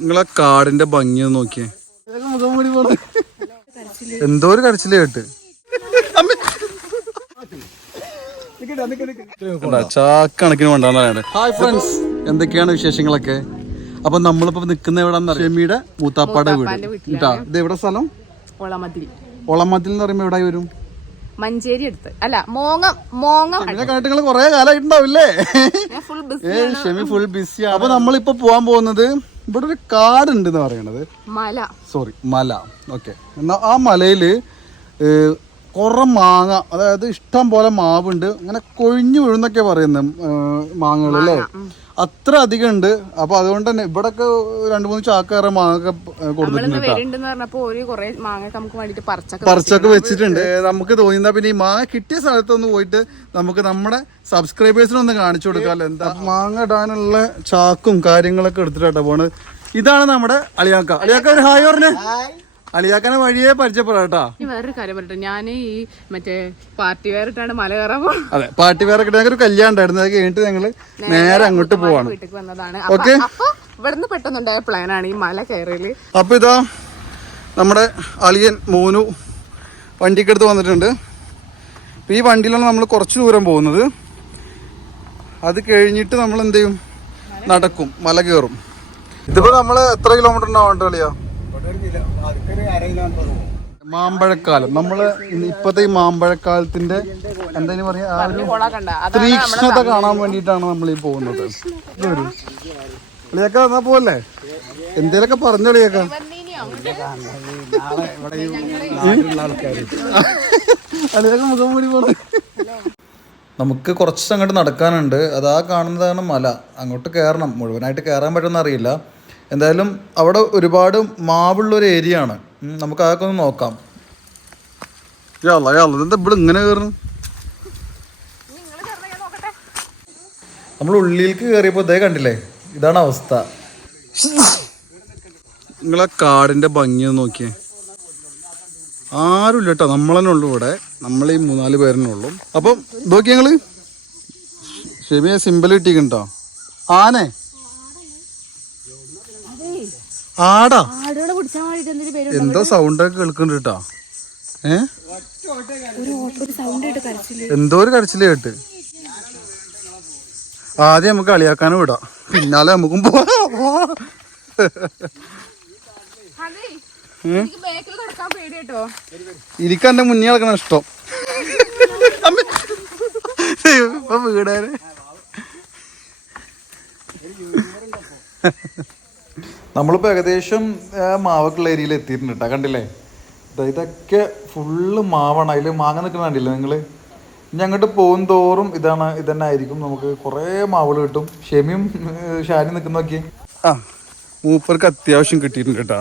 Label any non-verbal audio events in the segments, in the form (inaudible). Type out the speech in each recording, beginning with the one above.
നിങ്ങളെ കാടിന്റെ ഭംഗി ഒന്ന് നോക്കിയേ. എന്തോ ഒരു കരച്ചിൽ കേട്ട്. ചാക്കണക്കിന് വേണ്ടാന്ന് ഹായ് ഫ്രണ്ട്സ് എന്തൊക്കെയാണ് വിശേഷങ്ങളൊക്കെ? അപ്പൊ നമ്മളിപ്പോ നിക്കുന്ന എവിടെ ഷെമിയുടെ മൂത്താപ്പാടെ വീട്. കേട്ടാ ഇത് എവിടെ സ്ഥലം? ഒളമതിൽ എന്ന് പറയുമ്പോ എവിടെ വരും? മഞ്ചേരി അടുത്ത്. അല്ല മോങ്ങം മോങ്ങം കണ്ടിട്ട് നിങ്ങൾ കൊറേ കാലമായിട്ടുണ്ടാവില്ലേ ഞാൻ full busy Shemi full busy അപ്പൊ നമ്മളിപ്പോ പോവാൻ പോകുന്നത് ഇവിടെ ഒരു കാടുണ്ട് എന്ന് പറയണത്. മല. സോറി മല. ഓക്കെ എന്നാ ആ മലയിൽ കുറെ മാങ്ങ അതായത് ഇഷ്ടം പോലെ മാവുണ്ട്. അങ്ങനെ കൊഴിഞ്ഞു വീഴുന്നൊക്കെ പറയുന്നത് മാങ്ങകൾ അല്ലേ? അത്ര അധികം ഉണ്ട് അപ്പൊ അതുകൊണ്ട് തന്നെ ഇവിടൊക്കെ രണ്ടു മൂന്ന് മാങ്ങ കൊടുത്തിട്ടുണ്ട് ഒരു കൊറേ മാങ്ങ നമുക്ക് വേണ്ടിട്ട് പറിച്ചൊക്കെ പറിച്ചൊക്കെ വെച്ചിട്ടുണ്ട്. നമുക്ക് തോന്നുന്ന പിന്നെ ഈ മാങ്ങ കിട്ടിയ സ്ഥലത്തൊന്ന് പോയിട്ട് നമുക്ക് നമ്മുടെ സബ്സ്ക്രൈബേഴ്സിനൊന്ന് കാണിച്ചു കൊടുക്കാമല്ലോ എന്താ? മാങ്ങ ഇടാനുള്ള ചാക്കും കാര്യങ്ങളൊക്കെ എടുത്തിട്ടാട്ടോ പോണത്. ഇതാണ് നമ്മുടെ അളിയാക്ക. അളിയാക്ക ഒരു ഹായ് പറഞ്ഞേ. അളിയാക്കനെ വഴിയെ പരിചയപ്പെടാട്ടാ. വേറൊരു കാര്യം പറയട്ടെ. ഞാൻ ഈ മറ്റേ പാർട്ടി വേറിട്ടാണ് മല കയറാൻ അതെ പാർട്ടി വേറെ ഒരു കല്യാണം ഉണ്ടായിരുന്നു. അത് കഴിഞ്ഞിട്ട് ഞങ്ങൾ നേരെ അങ്ങോട്ട് പോവാണ്. വീട്ടിൽ വന്നതാണ്. അപ്പൊ അപ്പൊ ഇവിടുന്ന് പെട്ടെന്നുണ്ടായ പ്ലാനാണ് ഈ മല കയറൽ. അപ്പൊ ഇതാ നമ്മുടെ അളിയൻ മോനു വണ്ടിക്ക് എടുത്ത് വന്നിട്ടുണ്ട്. അപ്പൊ ഈ വണ്ടിയിലാണ് നമ്മൾ കുറച്ച് ദൂരം പോകുന്നത്. അത് കഴിഞ്ഞിട്ട് നമ്മൾ എന്ത് ചെയ്യും നടക്കും. മല കയറും. ഇതിപ്പോ നമ്മൾ എത്ര കിലോമീറ്റർ ഉണ്ടാവും കളിയാ മാമ്പഴക്കാലം. നമ്മൾ ഇപ്പത്തെ ഈ മാമ്പഴക്കാലത്തിന്റെ എന്തായാലും പറയാ ആ ഒരു തീക്ഷ്ണത കാണാൻ വേണ്ടിട്ടാണ് നമ്മൾ ഈ പോകുന്നത് കളിയൊക്കെ വന്നാ പോവല്ലേ? എന്തേലൊക്കെ പറഞ്ഞു കളിയൊക്കെ അതിലൊക്കെ മുഖം മൂടി പോണത് നമുക്ക് കുറച്ച് അങ്ങോട്ട് നടക്കാനുണ്ട്. അത് ആ കാണുന്നതാണ് മല. അങ്ങോട്ട് കയറണം മുഴുവനായിട്ട് കയറാൻ പറ്റുമെന്ന് അറിയില്ല. എന്തായാലും അവിടെ ഒരുപാട് മാവുള്ളൊരു ഏരിയ ആണ് നമുക്ക് അതൊക്കെ ഒന്ന് നോക്കാം. എന്താ ഇവിടെ ഇങ്ങനെ കയറുന്നു നമ്മൾ ഉള്ളിലേക്ക് കയറിയപ്പോൾ ഇതേ കണ്ടില്ലേ? ഇതാണ് അവസ്ഥ. നിങ്ങളെ കാടിന്റെ ഭംഗി നോക്കിയേ. ആരുമില്ല കേട്ടോ നമ്മളെന്നെ ഉള്ളു ഇവിടെ. നമ്മൾ ഈ മൂന്നാൽ പേരെന്നെ ഉള്ളു. അപ്പം നോക്കി ഞങ്ങൾ ഷെമിയെ സിമ്പിൾ കിട്ടിക്കണ്ടോ ആനെ. ആടാ. ആടുകളെ പിടിച്ചാൻ വേണ്ടിട്ട് എന്തൊരു പേര് എന്തോ സൗണ്ട് ഒക്കെ കേൾക്കുന്നുണ്ട് കേട്ടോ. ഏ? ഒരു ഒരു സൗണ്ട് ആയിട്ട് കരച്ചിൽ. എന്തോ ഒരു കരച്ചിൽ കേട്ട്. ആദ്യം നമുക്ക് കളിയാക്കാനും വിടാം. പിന്നാലെ നമുക്കും പോവാം. എനിക്ക് എന്റെ മുന്നേ കിടക്കണ ഇഷ്ടം. ഇപ്പൊ വീടാര് നമ്മളിപ്പോ ഏകദേശം മാവക്കുള്ള ഏരിയയിൽ എത്തിയിട്ടുണ്ട് കേട്ടോ കണ്ടില്ലേ? അതായത് ഇതൊക്കെ ഫുള്ള് മാവാണ്. അതിൽ മാങ്ങ നിൽക്കുന്ന കണ്ടില്ലേ നിങ്ങൾ ഇനി അങ്ങോട്ട് പോകും തോറും ഇതാണ് ഇതന്നെ ആയിരിക്കും. നമുക്ക് കുറേ മാവുകൾ കിട്ടും. ഷെമിയും ഷാനി നിൽക്കുന്ന നോക്കി ആ മൂപ്പർക്ക് അത്യാവശ്യം കിട്ടിയിട്ടുണ്ട് കേട്ടോ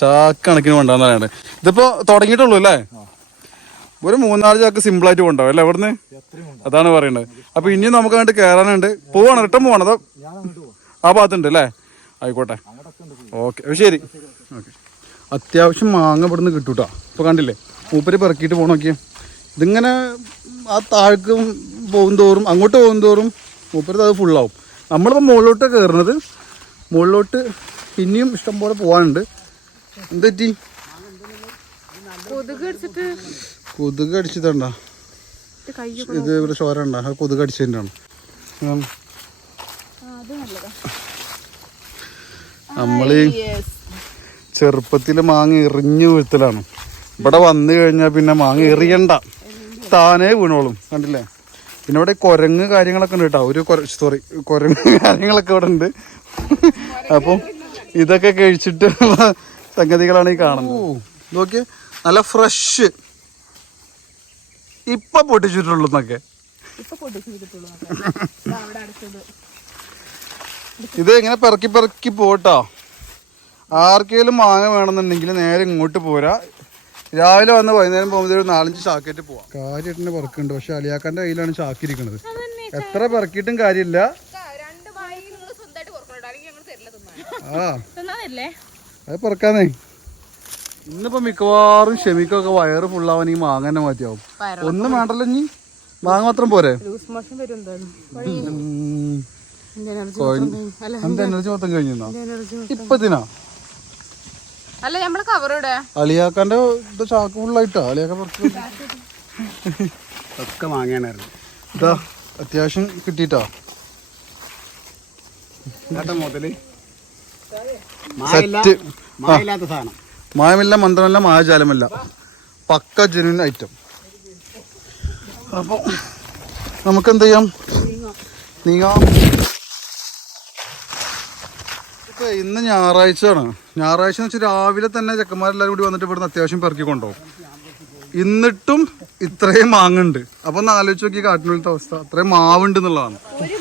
ചാക്ക് കണക്കിന് പറയണത് ഇതിപ്പോ തുടങ്ങിയിട്ടുള്ളൂ അല്ലേ ഒരു മൂന്നാൽ ചാക്ക് സിമ്പിൾ ആയിട്ട് കൊണ്ടാവും അല്ലേ അവിടുന്ന്? അതാണ് പറയുന്നത്. അപ്പൊ ഇനിയും നമുക്ക് അങ്ങോട്ട് കയറാനുണ്ട് പോവാണ്? റിട്ടേൺ പോവാണ്? അതോ ആ ഭാഗത്തുണ്ട് അല്ലേ? ആയിക്കോട്ടെ. ഓക്കെ ശരി. ഓക്കെ അത്യാവശ്യം മാങ്ങ ഇവിടുന്ന് കേട്ടോ ഇപ്പൊ കണ്ടില്ലേ? മൂപ്പര് പെറുക്കിയിട്ട് പോണോക്കിയ ഇതിങ്ങനെ ആ താഴ്ക്കും പോകും തോറും അങ്ങോട്ട് പോകും തോറും മൂപ്പര് അത് ഫുള്ളാവും നമ്മളിപ്പോൾ മുകളിലോട്ട് കയറുന്നത് മുകളിലോട്ട് ഇനിയും ഇഷ്ടംപോലെ പോകാനുണ്ട് എന്തെറ്റി കൊതുക് അടിച്ചതുണ്ട ഇത് ഇവിടെ ചോര ഉണ്ട അത് കൊതുക് അടിച്ചതിന്റെയാണ് നമ്മൾ ചെറുപ്പത്തിൽ മാങ്ങ എറിഞ്ഞു വീഴ്ത്തലാണ്. ഇവിടെ വന്നു കഴിഞ്ഞാൽ പിന്നെ മാങ്ങ എറിയണ്ട. താനേ വീണോളും കണ്ടില്ലേ? പിന്നെ ഇവിടെ കുരങ്ങ് കാര്യങ്ങളൊക്കെ ഉണ്ട് കേട്ടോ. ഒരു സോറി കുരങ്ങ് (laughs) കാര്യങ്ങളൊക്കെ ഇവിടെ ഉണ്ട്. അപ്പം ഇതൊക്കെ കഴിച്ചിട്ടുള്ള സംഗതികളാണ് ഈ കാണുന്നത്. നോക്കിയേ. നല്ല ഫ്രഷ്. ഇപ്പൊ പൊട്ടിച്ചിട്ടുള്ളൂ എന്നൊക്കെ. ഇത് ഇങ്ങനെ പെറുക്കി പെറുക്കി പോട്ടോ. ആർക്കെങ്കിലും മാങ്ങ വേണമെന്നുണ്ടെങ്കിൽ നേരെ ഇങ്ങോട്ട് പോരാ. രാവിലെ വന്ന് വൈകുന്നേരം പോകുമ്പോൾ ഒരു നാലഞ്ച് ചാക്കേറ്റ് പോവാം. കാര്യമായിട്ട് പെറുക്കുണ്ട് പക്ഷെ അലിയാക്കാന്റെ കയ്യിലാണ് ചാക്കിരിക്കുന്നത് എത്ര പെറുക്കിയിട്ടും കാര്യമില്ല. ആ. അത് പെറക്കാന്നേ. ഇന്നിപ്പോ മിക്കവാറും ക്ഷമിക്കൊക്കെ വയറ് ഫുള്ളാവാൻ ഈ മാങ്ങ തന്നെ മാറ്റിയാവും. ഒന്നും വേണ്ടല്ലോ ഇനി? മാങ്ങ മാത്രം പോരെ? ലൂസ് മോഷൻ വരും എന്തായാലും. ഉം. എനർജി അല്ല എന്താ എനർജി മൊത്തം കഴിഞ്ഞോ. ഇപ്പത്തിനാ അല്ല നമ്മൾ കവർ ഇവിടെ അളിയാക്കാന്റെ ഇത് ചാക്ക് ഫുള്ളായിട്ടാ അളിയാക്ക പുറത്ത് ഒക്കെ വാങ്ങാനായിരുന്നു ഇതാ അത്യാവശ്യം കിട്ടിട്ടാ? കേട്ടോ മുതൽ. മായില്ലാത്ത സാധനം. മായമില്ല മന്ത്രമല്ല മായജാലമല്ല. പക്ക ജനുവിൻ ഐറ്റം അപ്പോൾ നമുക്ക് എന്ത് ചെയ്യാം? നീങ്ങാം. ഇപ്പൊ ഇന്ന് ഞായറാഴ്ചയാണ്. ഞായറാഴ്ച എന്ന് വെച്ചാൽ രാവിലെ തന്നെ ചെക്കന്മാരെല്ലാവരും കൂടി വന്നിട്ട് ഇവിടുന്ന് അത്യാവശ്യം പെറുക്കി കൊണ്ടുപോകും. എന്നിട്ടും ഇത്രയും മാങ്ങുണ്ട്. അപ്പൊ ഒന്ന് ആലോചിച്ച് നോക്കി കാട്ടിനുള്ള അവസ്ഥ. അത്രയും മാവുണ്ട് എന്നുള്ളതാണ്.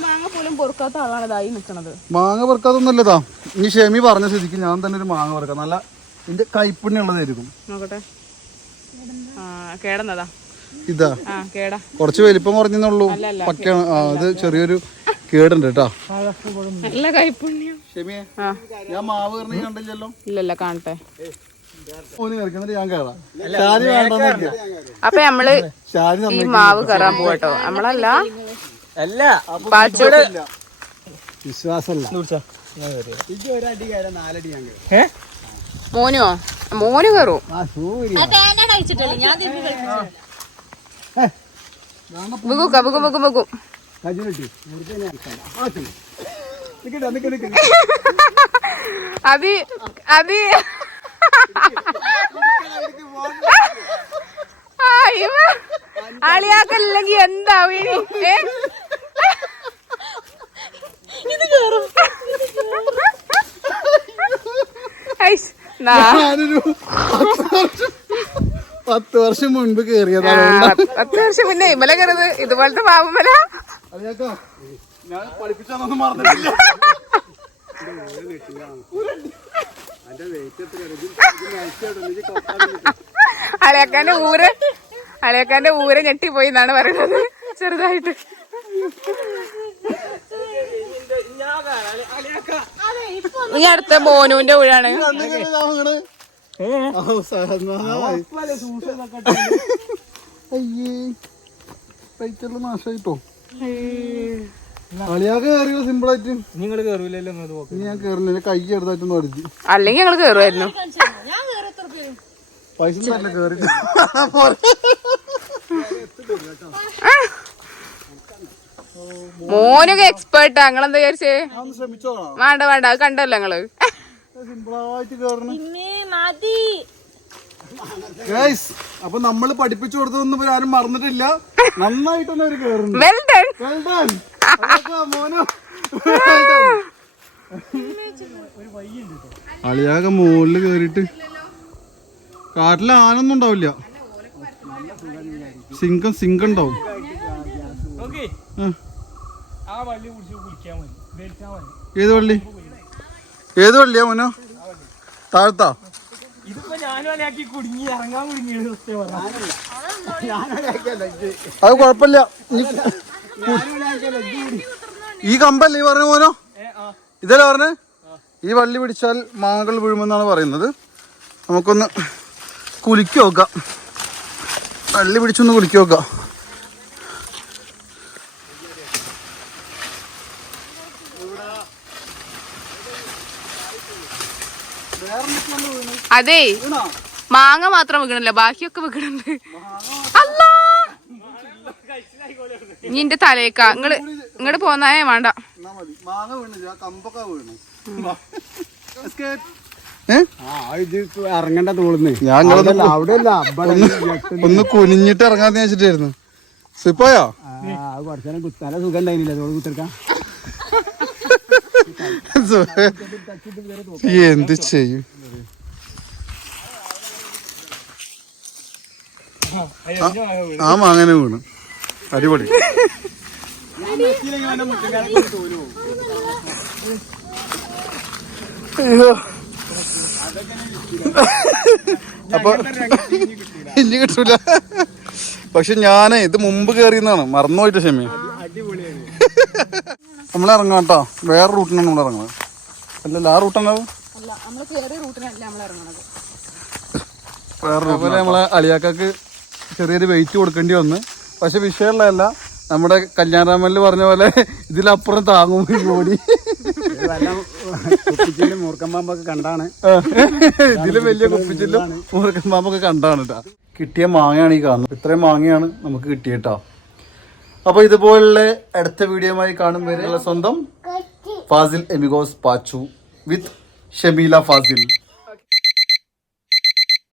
മാങ്ങ പോലും പൊറുക്കാത്ത ആളാണ് ഇതായി നിൽക്കണത് മാങ്ങ പെറുക്കാതൊന്നുമല്ലതാ ഇനി ഷെമി പറഞ്ഞ സ്ഥിതിക്ക് ഞാൻ തന്നെ ഒരു മാങ്ങ പെറുക്കാം. നല്ല ഇതിന്റെ കൈപ്പുണ്യുള്ളതായിരിക്കും നോക്കട്ടെ. കേടന്നതാ? ഇതാ. ആ കേടാ. കുറച്ച് വലിപ്പം കുറഞ്ഞെന്നുള്ളൂ. പക്കയാണ്. അത് ചെറിയൊരു കേടുണ്ട് കേട്ടാ. നല്ല കൈപ്പുണ്യം. ഞാൻ മാവ് കണ്ടില്ലല്ലോ. ഇല്ലല്ല കാണട്ടെ. അപ്പൊ നമ്മൾ ഈ മാവ് കയറാൻ പോവാട്ടോ നമ്മളല്ല? അല്ല. പാച്ചോട് മോനുവോ മോന് കയറും ആ, ഇവ അളിയാക്കല്ലെങ്കിൽ എന്താവും ഇനി? ഐസ്. ഞാനൊരു പത്ത് വർഷം പത്ത് വർഷം മുൻപ് കേറിയത് പത്ത് വർഷം മുന്നേ ഇമല കയറുന്നത് ഇതുപോലത്തെ പാവമല ഞാൻ മറന്നിട്ടില്ല. അളിയാക്കാന്റെ ഊര് അളിയാക്കാന്റെ ഊര് ഞെട്ടിപ്പോയി എന്നാണ് പറയുന്നത്. ചെറുതായിട്ട് ഈ അടുത്ത ബോനുവിന്റെ ഊഴാണ് അയ്യേ പൈക്കെല്ലാം നാശമായിട്ടോ കളിയാക്കെ കയറിയോ സിമ്പിൾ ആയിട്ട് നിങ്ങൾ കയറൂലല്ലോ നിങ്ങൾ ഇനി ഞാൻ അടുത്ത ബോനുവിന്റെ ഊഴാണ്. അടിച്ചു. അല്ലെങ്കിൽ ഞങ്ങൾ കേറുമായിരുന്നു പൈസ കയറി മോനൊക്കെ എക്സ്പേർട്ടാ ഞങ്ങളെന്താ വിചാരിച്ചേ? ഒന്ന് ശ്രമിച്ചോളാം. വേണ്ട വേണ്ട. അത് കണ്ടല്ലോ ഞങ്ങൾ അപ്പൊ നമ്മൾ പഠിപ്പിച്ചു കൊടുത്തതൊന്നും ആരും മറന്നിട്ടില്ല. നന്നായിട്ട് തന്നെ അവർ കയറുന്നു വെൽ ഡൺ മോനു. അളിയാകെ മുകളിൽ കേറിട്ട് കാട്ടിൽ ആനൊന്നും ഉണ്ടാവില്ല. സിങ്കം സിങ്കം ഉണ്ടാവും. ആ. വള്ളി കുടിച്ച് കുളിക്കാൻ മതി വലിച്ചാൽ മതി ഏത് വള്ളി? ഏത് വള്ളിയാ മോനോ? താഴ്ത്താ? ഇതിപ്പോ കുടുങ്ങി ഇറങ്ങാൻ അത് കുഴപ്പമില്ല. ഈ- ഈ കമ്പല്ലേ ഈ പറഞ്ഞ മോനോ? ഇതല്ലേ പറഞ്ഞേ? ഈ വള്ളി പിടിച്ചാൽ മാങ്ങകൾ വീഴുമെന്നാണ് പറയുന്നത്. നമുക്കൊന്ന് കുലുക്കി നോക്കാം. വള്ളി പിടിച്ചൊന്ന് കുലുക്കി നോക്കാം. അതേ. മാങ്ങ മാത്രം വിൽക്കണില്ല ബാക്കിയൊക്കെ വെക്കണുണ്ട് അല്ല! നിന്റെ എന്റെ തലേക്ക. ഇങ്ങൾ ഇങ്ങോട്ട് പോന്നായേ വേണ്ട. മാങ്ങ വീണില്ല കമ്പൊക്കെ വീണു. ഏ? ആ ഇത് ഇറങ്ങണ്ട തോളുന്നേ. ഞാൻ അവിടെയല്ല ഒന്ന് കുനിഞ്ഞിട്ട് ഇറങ്ങാന്ന് വെച്ചിട്ടായിരുന്നു സിപ്പോയോ? അത് കുറച്ചേരം കുത്താല സുഖം ഉണ്ടായിരുന്നില്ല തോൾ എന്ത് ചെയ്യും? ആ മാങ്ങനെ വീണു. അടിപൊളി. അപ്പൊ ഇനി കിട്ടൂല. പക്ഷെ ഞാനേ ഇത് മുമ്പ് കേറിയെന്നാണ്. മറന്നുപോയിട്ട് ക്ഷമി. (laughs) നമ്മൾ ഇറങ്ങാം കേട്ടോ. വേറെ റൂട്ടിനാണ് നമ്മൾ ഇറങ്ങുന്നത് അല്ലല്ല ആ റൂട്ടാണത് വേറെ അതുപോലെ നമ്മളെ അളിയാക്കാക്ക് ചെറിയൊരു വെയിറ്റ് കൊടുക്കേണ്ടി വന്ന്. പക്ഷെ വിഷയമുള്ളതല്ല നമ്മുടെ കല്യാണരാമനിൽ പറഞ്ഞ പോലെ ഇതിലപ്പുറം താങ്ങും ഈ ബോഡി കുപ്പിച്ചിലും മൂർക്കം പാമ്പൊക്കെ കണ്ടാണ്. ഇതിലും വലിയ കുപ്പിച്ചില്ലും മൂർക്കം പാമ്പൊക്കെ കണ്ടാണ് കേട്ടോ കിട്ടിയ മാങ്ങയാണ് ഈ കാണുന്നത്. ഇത്രയും മാങ്ങയാണ് നമുക്ക് കിട്ടിയട്ടോ അപ്പൊ ഇതുപോലുള്ള അടുത്ത വീഡിയോയുമായി കാണും വരെയുള്ള സ്വന്തം ഫാസിൽ എമിഗോസ് പാച്ചു വിത്ത് ഷമീല ഫാസിൽ.